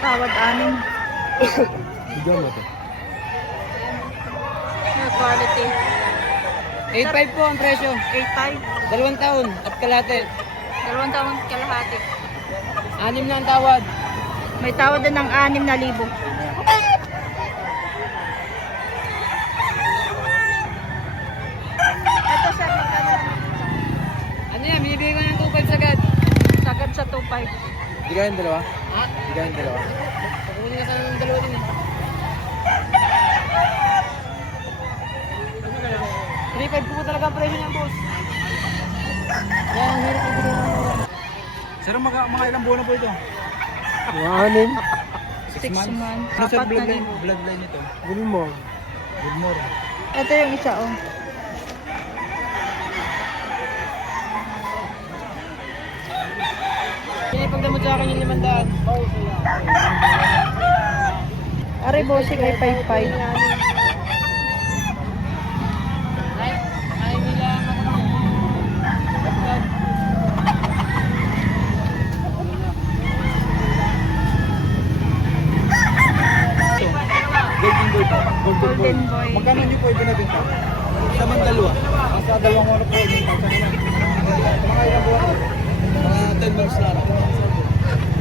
Tawad anin. Bigyan mo ito. Quality. 8.5 po ang presyo. 8.5. 2 taon at kalahati. 2 taon kalahati. 6 na ang tawad. May tawad din ng 6,000. Ito sir, magkano? Ano yan? Binibigay ko ng 2.5 sagad. Sagad sa 2.5. Bigayan dalawa? Ha? Bigayan dalawa. Pagkunin ka sana ng dalawa din eh. 3.5 po talaga ang presyo niyan, boss. Yan, ang hirap ang bigay ng mura. Sir, mga ilang buwan na po ito? Mga 6 6 months. Ano sir, 4 na din. bloodline nito? Good mo. Good more. Ito yung isa oh. Yan yung pagdamot sa akin yung 500. Ari bossing ay 5.5. Ay, bilang ako. Golden boy po. Golden boy. Magkano niyo po ibinabenta? Sa man dalawa. Sa dalawang oras po. Mga ilang buwan po? Mga 10 months lang.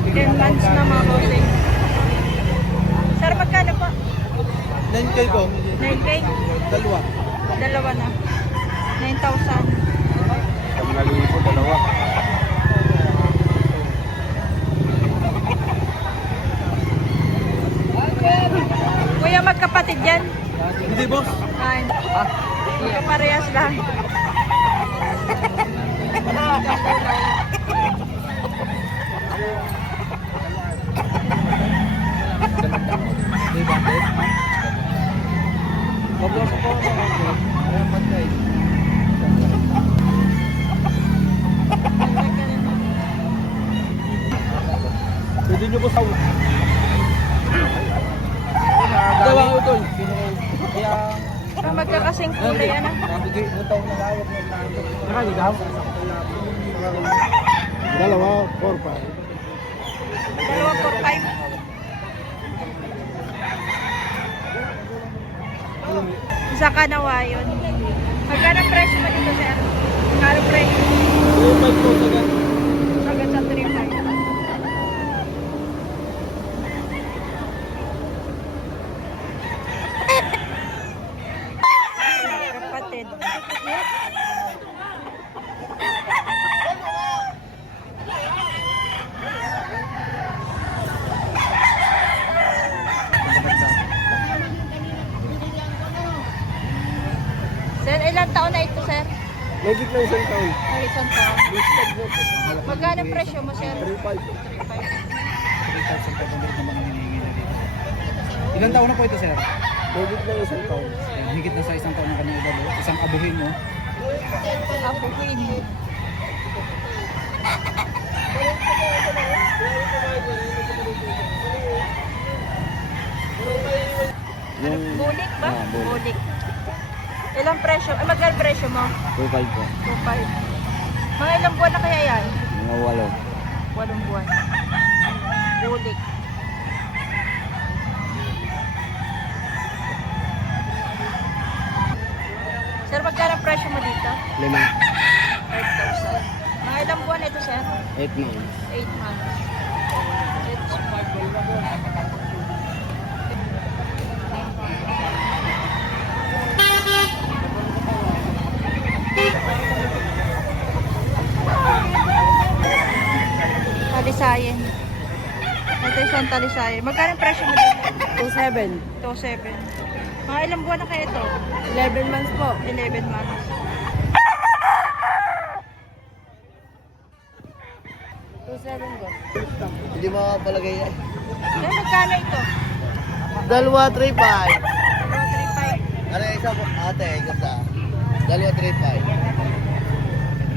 10 months na mga bossing. Sir, magkano po? 9K po. 9K? Dalawa. Dalawa na. 9,000. Kamali po, dalawa. Kuya, magkapatid yan? Hindi boss. Ay, magkaparehas lang. Hindi ba? Pablos po. Parang patay. Pwede nyo po sa... Gawa ko ito. Kaya... Magkakasing kulay, ano? Nabigay mo taong nalawag na ito. Nakaligaw? Dalawa, 4-5. Dalawa 4.5. Sa Kanawayon. Magkano presyo mo dito, sir? Magkano presyo? 2.5 po sagad. Sagad sa 3.5. Kapatid. Sir, ilang taon na ito, sir? Magic na isang taon. Ay, isang taon. Magkano presyo mo, sir? 3.5. 3.5. Ilang taon na po ito, sir? Magic na isang taon. Higit na sa isang taon na kanyang edad. Isang abuhin mo. Ako, queen. Bulik ba? Bulik. Ilang presyo? Ay, magkano presyo mo? 2.5 po. 2.5. Mga ilang buwan na kaya yan? Mga 8 buwan. Bulik. Sir, magkano presyo mo dito? 5. 5,000. Mga ilang buwan ito, sir? 8 months. 8 months. Talisayin. Ito isang talisayin. Magkano ang presyo mo dito? 2.7. 2.7. Mga ilang buwan na kaya ito? 11 months po. 11 months. 2.7 po. Hindi makapalagay yan. Kaya magkano ito? Dalawa, 3.5. 2.35. Ano yung isa po? Ate, ganda. Dalawa, 3.5.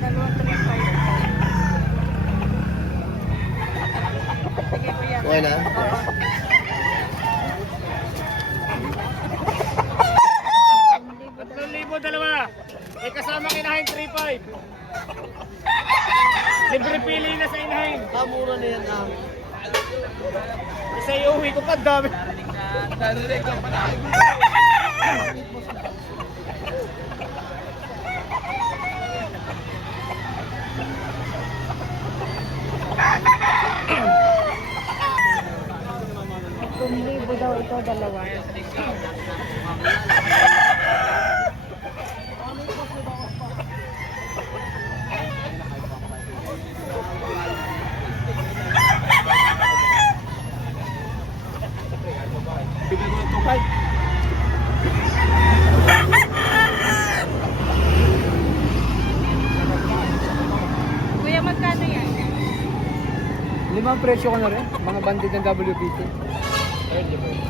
2.35. Sige po yan. Okay na? Dalawa. May kasama inahin 3.5. Libre pili na sa inahin. Mura na yan. Isa iuwi ko pa, dami. Narinig ka pa na. Kung libo daw ito, dalawa. Bigyan mo ng tukay. Kuya, magkano yan? Limang presyo ko na rin. Mga bandit ng WPT. Early bird.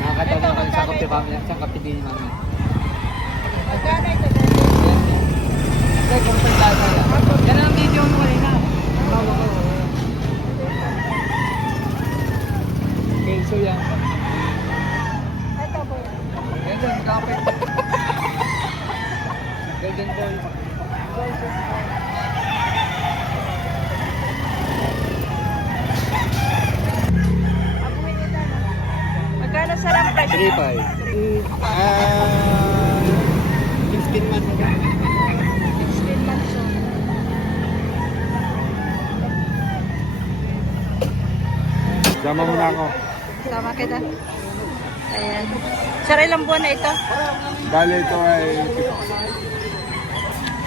Nakakatawa Ito, ka sa magkano kape ito? kami. Sa kape din namin. Magkano ito? Hindi, compare lahat na yan. Yan ang video mo kanina. Okay, so yan. Ito, kuya. Golden kape. Golden ball. Abuhin ito, no? Magkano sa lang presyo? 16 months na. 16 months old. Sama mo na ako. Sama kita. Ayan. Sir, ilang buwan na ito? Bale ito ay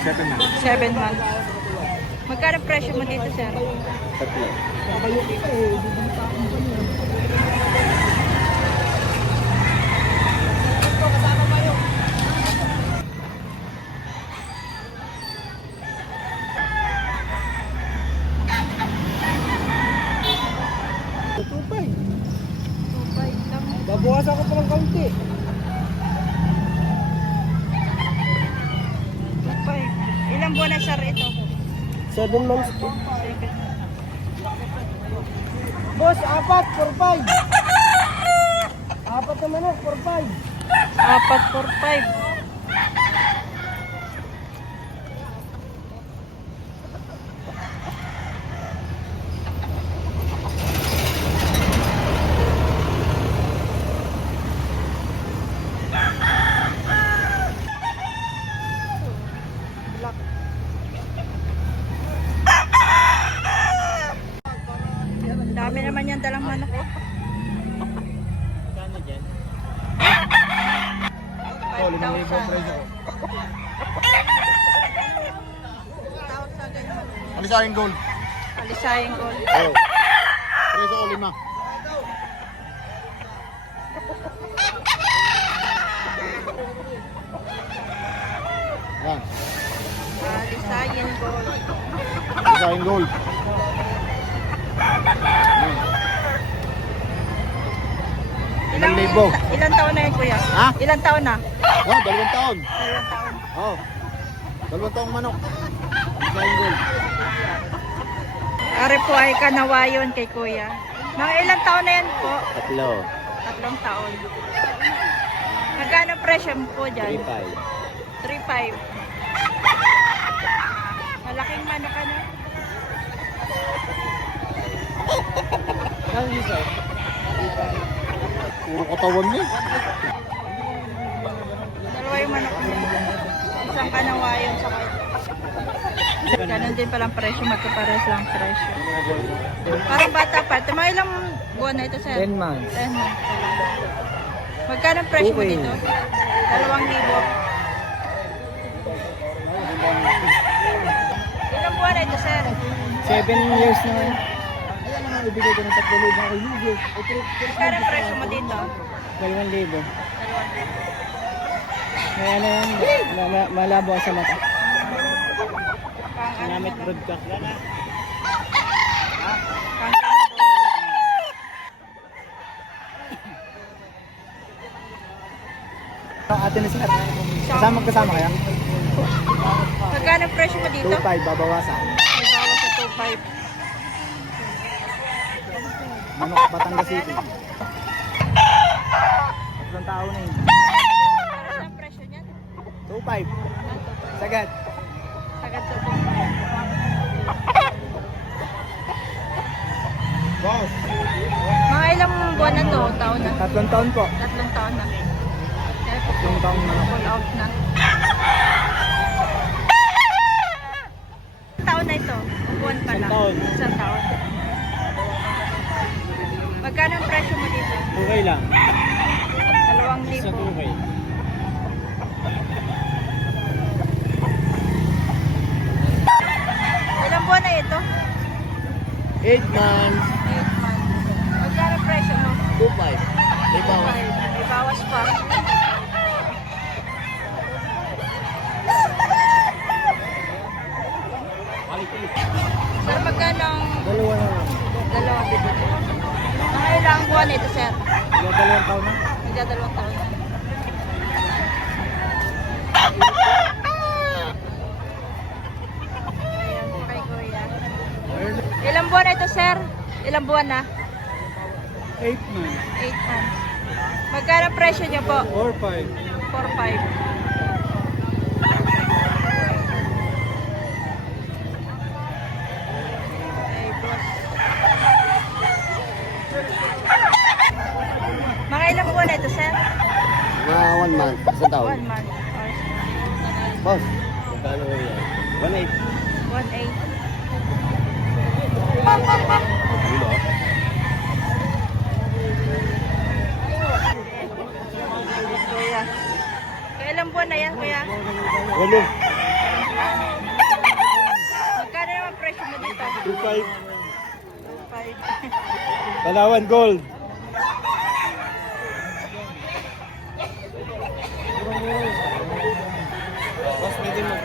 7 na. 7 months. Magkano presyo mo dito, sir? Tatlo. Tutupay. 2.5 lang. Babawasan ko pa ng kaunti. 2.5. Ilang buwan na, sir, ito? 7 months po. 7. Boss, 4, 4, 5. 4 na manok, 4, 5. 4, 4, 5. Dami naman yan dalang manok. Kano dyan? 5,000. Ano sa akin gold? Alisayang gold. Oo. Preso ko 5. Yan. Alisayang gold. Ano sa akin gold? Ilang libo? Ilang taon na yun, kuya? Ha? Ilang taon na? Oh, 2 taon. 2 taon. Oh. 2 taong manok. Ano sa akin gold? Ari po ay kanawayon kay kuya. Mga ilang taon na yan po? 3. 3 taon. Magkano presyo mo po dyan? 3, 3.5. Malaking manok ano? Kano dito? Puro katawan niya. Dalawa yung manok niya. Isang kanawayon sa kanya. Ganon din palang presyo, magkapares lang presyo. Parang bata pa. Ito mga ilang buwan na ito, sir? 10 months. 10 months. Magkano ang presyo mo Okay. dito? 2,000. Ilang buwan na ito, sir? 7 years na ngayon. Ayan naman, ibigay ko ng 3,000 kay Lugo. Magkano ang presyo mo dito? 2,000. 2,000. May ano yan, malabo sa mata. Pang ano Namit na lang. broadcast lang ha. Pang Ate na sir. Kasama kaya? Magkano ang presyo mo dito? 2,500 babawasan. May bawas sa 2.5. Manok Batangas City. 3 tao na yun. Ano ang presyo niyan? 2,500. Sagad. Sagad sa 2.5. Boss. Mga ilang buwan na to, taon na? 3 taon po. 3 taon na. Kaya po, 3 taon na. full out na. Taon na ito? Buwan pa lang? 1 taon. 1 taon. Magkano ang presyo mo dito? Okay lang. 2,000. okay. Ilang buwan na ito? 8 months. 8 months. Magkano ang presyo mo? 2.5. Ikaw. May bawas pa. Sir, magkano ang Dalawa na lang. dalawa bibili? Mga ilang buwan ito, sir? 2 taon na. Magdadalawang taon na. Ayan, kay Kuya. Ilang buwan na ito, sir? Ilang buwan na? 8 months. 8 months. Magkano ang presyo niyo po? 4.5. 4,500. Okay, boss. Mga ilang buwan na ito, sir? Mga 1 month. Sa 1 month. Boss. Magkano ba yan? 1.8. 1,800. Kuya. Kailan buwan na yan, kuya? 8. Magkano naman presyo mo dito? 2.5. 5. Palawan Gold. Boss, pwede mo.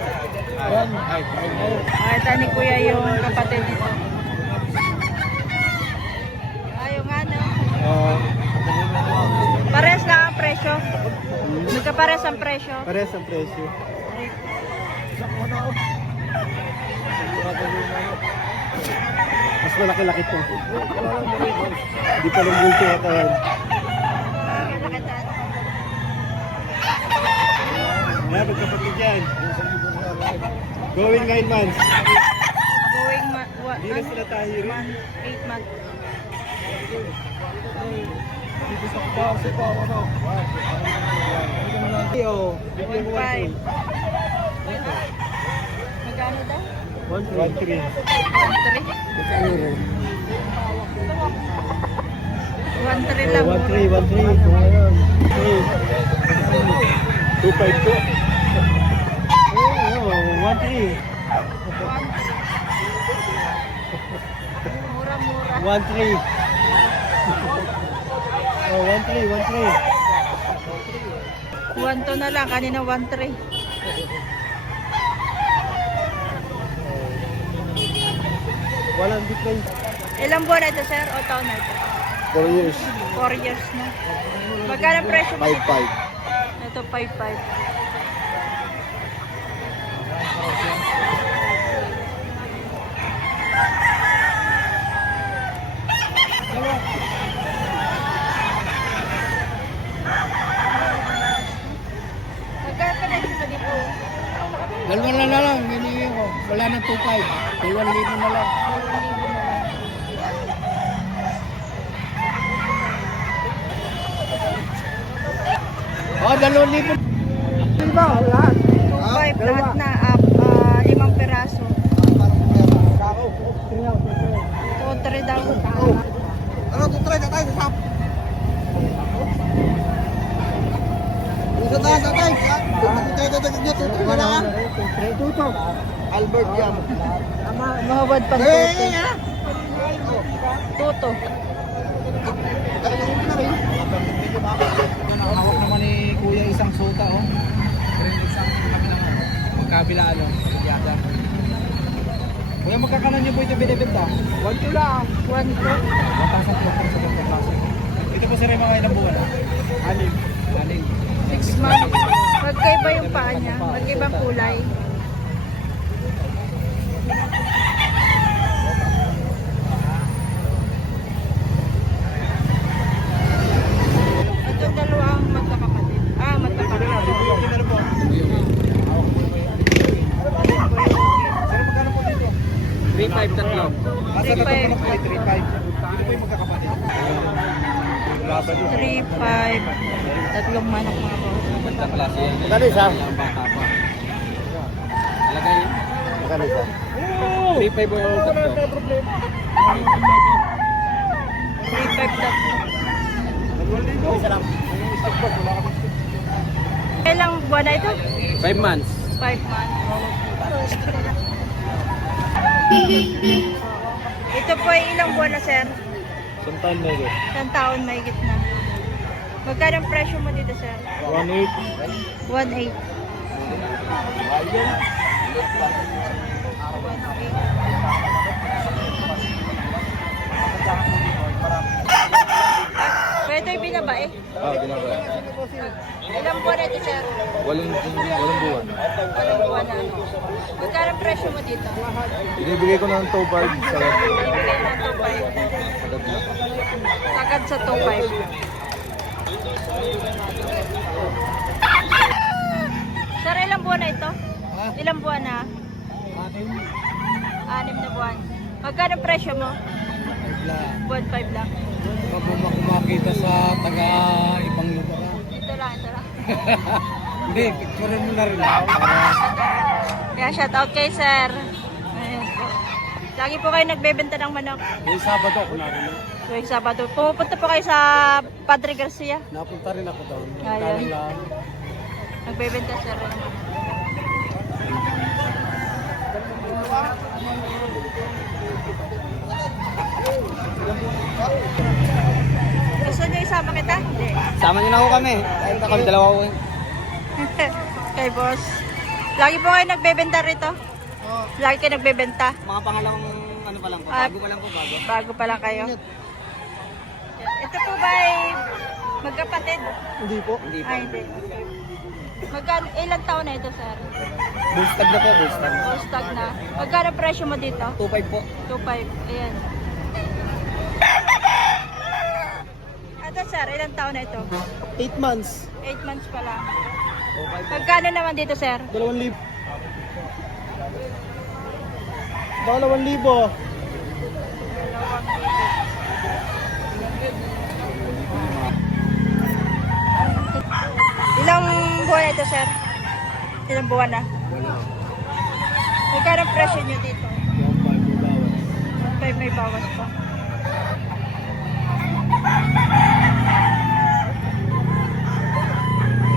Ay, Ito ni kuya yung kapatid nito. Ayaw nga, no? Pares lang ang presyo. Magkapares ang presyo. Pares ang presyo. Mas malaki-laki to. Hindi pa lang bulto katawan. Kaya magkapatid yan. Going 9 months. Going Hindi na sila tahirin. 8 months. Dito sa kasi po ano. Yo, 1.5. Magkano daw? 1.3. 1.3. 1.3 lang. 1.3, 1.3. 2.5 po. Oh, 1.3. Mura-mura. 1.3. Oh, 1.3, 1.3. 1.2 na lang. Kanina 1.3. Walang difference. Ilang buwan na ito, sir? O taon na ito? 4 years. 4 years na. Magkano ang presyo mo? 5.5. Ito, 5.5. Magkano pa na ito dito? Dalawa na lang, hinihingi ko. Wala nang 2.5. 1,000 na lang. Oh, 2,000. Diba? Lahat. 2.5 lahat na. 5 peraso. O, 3 daw. Ano, tutry na tayo sa shop. Isa tayo sa tayo. Tutry na lang. Tuto. Albert yan. Mahawad pang tuto. Tuto. Hawak naman ni Kuya isang suta, oh. Isang kami naman. Magkabila, ano, yata. Kuya, magkakanan niyo po ito binibenta? 1-2 lang. 1 to. 1,000 po sa ganito klase. Ito po sir yung mga ilang buwan. 6. 6 months. Magkaiba yung paa niya. Magkaibang kulay. Ito dalawang magkakapatid. Magkakapatid. Sir, magkano po dito? 3.5 tatlo. 3.5. 3.5. Ito po yung magkakapatid. 3.5. Tatlong manok mga boss. Magandang klase yan. Magkano isa? Ang bata pa. Alagay. Magkano isa? 3.5 o tatlo. 3.5 tatlo. Isa lang. Kailang buwan na ito? 5 months. 5 months. Ito po ay ilang buwan na, sir? Suntan na yun. Isang taon may na. Magkano ang presyo mo dito, sir? 1.8. 1.8. 1.8. Pwede yung binabae? Ginagawa. Ilang buwan na ito, sir? Walang buwan. Walang buwan na. Magkano ang presyo mo dito? Binibigay ko ng 2.5 sa Binibigay na 2.5. agad na. Sagad sa 2.5. Sir, ilang buwan na ito? Ilang buwan na? 6 na buwan. Magkano ang presyo mo? 1.5 lang. Pag makita sa taga-ibang lugar. Ito lang, ito lang. Hindi, picturean mo na rin. Kaya shout out kay sir. Ayan po. Lagi po kayo nagbebenta ng manok. Yung Sabado ako narin. Tuwing Sabado. Pumupunta po kayo sa Padre Garcia. Napunta rin ako doon. Ayun. lang. Nagbebenta sir ng manok. Gusto niyo isama kita? Hindi. Sama niyo na ako kami. Ayun na kami, dalawa ko. Kay boss. Lagi po kayo nagbebenta rito? Lagi kayo nagbebenta? Mga pangalawang ano pa lang po. Ah, Bago pa lang po, bago. Bago pa lang kayo. Ito po ba ay magkapatid? Hindi po. Hindi po. Ay, hindi. Magkano, ilang taon na ito, sir? Boostag na po, boostag. Stag na. Magkano presyo mo dito? 2.5 po. 2.5. Ayan. Ito, sir, ilang taon na ito? 8 months. 8 months pa lang. Magkano naman dito, sir? 2,000. Baka 2,000. Ilang buwan na ito, sir? Ilang buwan na? Magkano presyo nyo dito? 1.5 may bawas pa.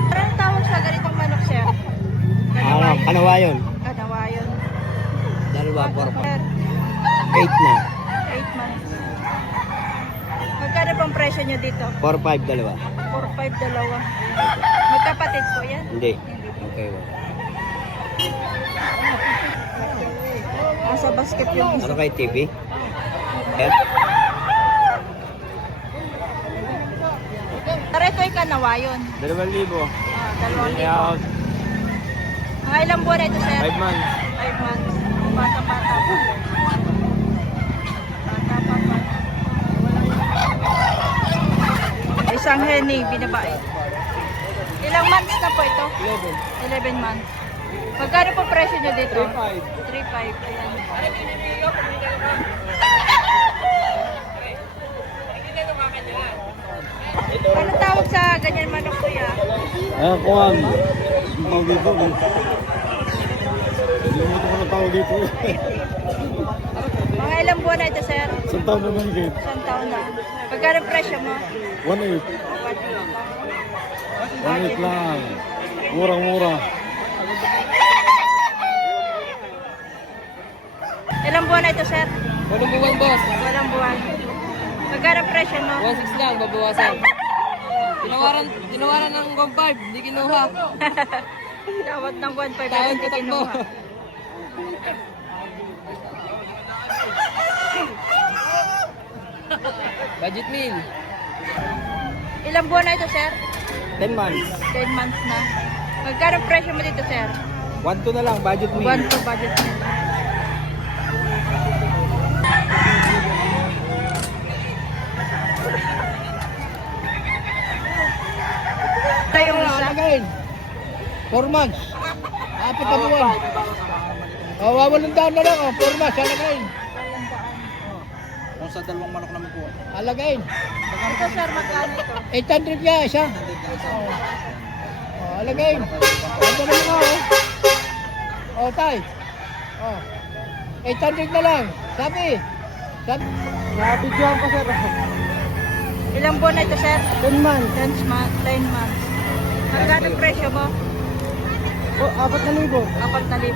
Parang tawag sa ganitong manok, sir? Kanawayon. Kanawayon. Dalawa, Sir, 8 na. 8 months. Magkano pang presyo nyo dito? 4.5 dalawa. 4.5 dalawa. Magkapatid po yan? Hindi. Okay. Nasa basket yung isa. Ano kay TV? Eh? Tara, ito ay kanawayon. 2,000. Dalawang libo. Mga ilang buwan na ito, sir? 5 months. 5 months. Bata-bata pa. Bata pa. Isang heni, binabae. Ilang months na po ito? 11 months. Magkano po presyo nyo dito? 3.5. 3.5. Ayan. Ano tawag sa ganyan manok, kuya? Kuhan. Tawag dito. Limuto ko na tawag dito. Mga ilang buwan na ito, sir? Isang taon naman din. Isang taon na. Magkano presyo mo? 1.8. 1.8 lang. Murang-mura. Ilang buwan na ito, sir? Walang buwan, boss. Walang buwan. Magkano presyo mo? 1.6 lang, babawasan. Tinawaran ng 1.5, hindi kinuha. Tawad ng 1.5 Tawad hindi ko takbo. kinuha. Budget meal. Ilang buwan na ito, sir? 10 months. 10 months na. Magkano presyo mo dito, sir? 1.2 na lang, budget meal. 1 to budget mo. Ito yung isa. Alagayin. 4 months. 4 na buwan. Wawalong daan na lang. 4 months. Alagayin. sa dalawang manok namin po. Alagain. Ito sir, magkano ito? 800 nga isa. Oh, alagain. Ito naman ako. Oh, tay. Oh. 800 na lang. Sabi. Sabi. Nabidyoan pa sir. Ilang buwan na ito sir? 10 months. 10 months. Magkano presyo mo? O, 4,000. 4,000.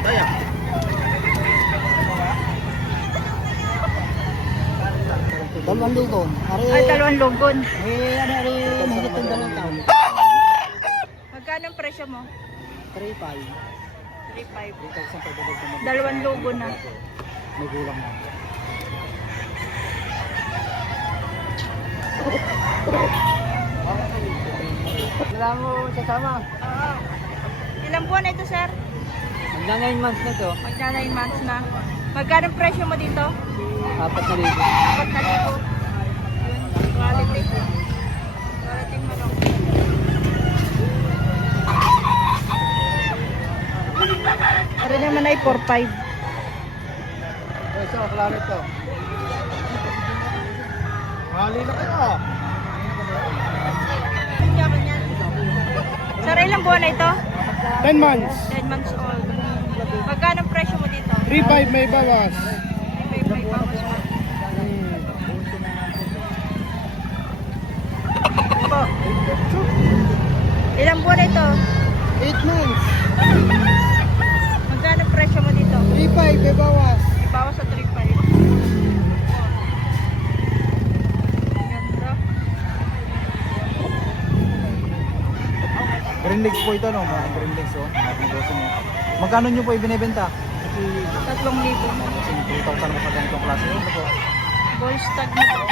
Kaya. Dalawang lugon. Ay, 2 lugon. Mahigit ng 2 taon. Magkano ang presyo mo? 3,500. 3,500. 2 lugon na. May gulang na. Wala mo sasama. Oo. Ilang buwan na ito sir? Magna 9 months na to. Magna 9 months na. Magkano ang presyo mo dito? 4,000. 4,000. Yun, quality. Quality manok. Pero naman ay 4,500. Ito, klaro ito. Mali na kayo. Sir, ilang buwan na ito? 10 months. 10 months old. Magkano ang presyo mo dito? 3.5 may bawas. May bawas mo. Po. Ilang buwan na ito? 8 months. Magkano ang presyo mo dito? 3.5 may bawas. May bawas sa 3,500. Ganda. Green legs po ito, no? Mga green legs, oh. Mga negosyo mo. Magkano nyo po ibinibenta? 3,000. 2,000 pa sa ganitong klase. Ito po. Ball stag na po.